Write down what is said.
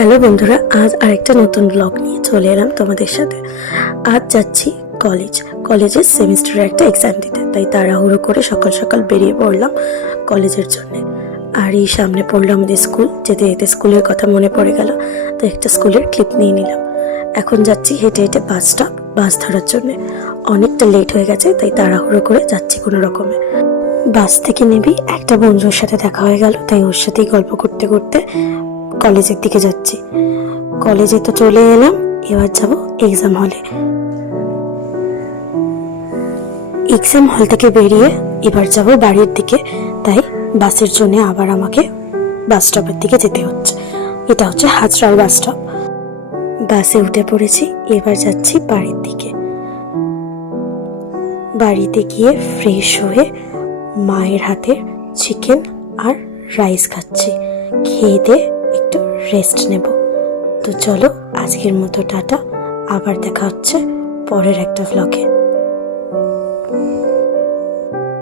Hello বন্ধুরা, আজ আরেকটা নতুন ব্লগ নিয়ে চলে এলাম তোমাদের সাথে। আজ যাচ্ছি কলেজের সেমিস্টারের একটা এক্সাম দিতে, তাই তাড়াহুড়ো করে সকাল সকাল বেরিয়ে পড়লাম কলেজের জন্য। আর এই সামনে পড়লো আমাদের স্কুল, যেতে যেতে স্কুলের কথা মনে পড়ে গেল, তো একটা স্কুলের ক্লিপ নিয়ে নিলাম। এখন যাচ্ছি হেঁটে হেঁটে বাস ধরার জন্য। অনেকটা লেট হয়ে গেছে, তাই তাড়াহুড়ো করে যাচ্ছি কোনো রকমে। বাস থেকে নেবেই একটা বন্ধুর সাথে দেখা হয়ে গেল, তাই ওর সাথেই গল্প করতে করতে কলেজের দিকে যাচ্ছি। কলেজে তো চলে এলাম, এবার যাব এক্সাম হলে। এক্সাম হল থেকে বেরিয়ে এবার যাব বাড়ির দিকে, তাই বাসের জন্য আবার আমাকে বাস স্টপের দিকে যেতে হচ্ছে। এটা হচ্ছে হাজরার বাস স্টপ। বাসে উঠে পড়েছি, এবার যাচ্ছি বাড়ির দিকে। বাড়িতে গিয়ে ফ্রেশ হয়ে মায়ের হাতের চিকেন আর রাইস খাচ্ছি। খেয়ে দিয়ে একটু রেস্ট নেব। তো চলো, আজকের মতো টাটা, আবার দেখা হচ্ছে পরের একটা ভ্লগে।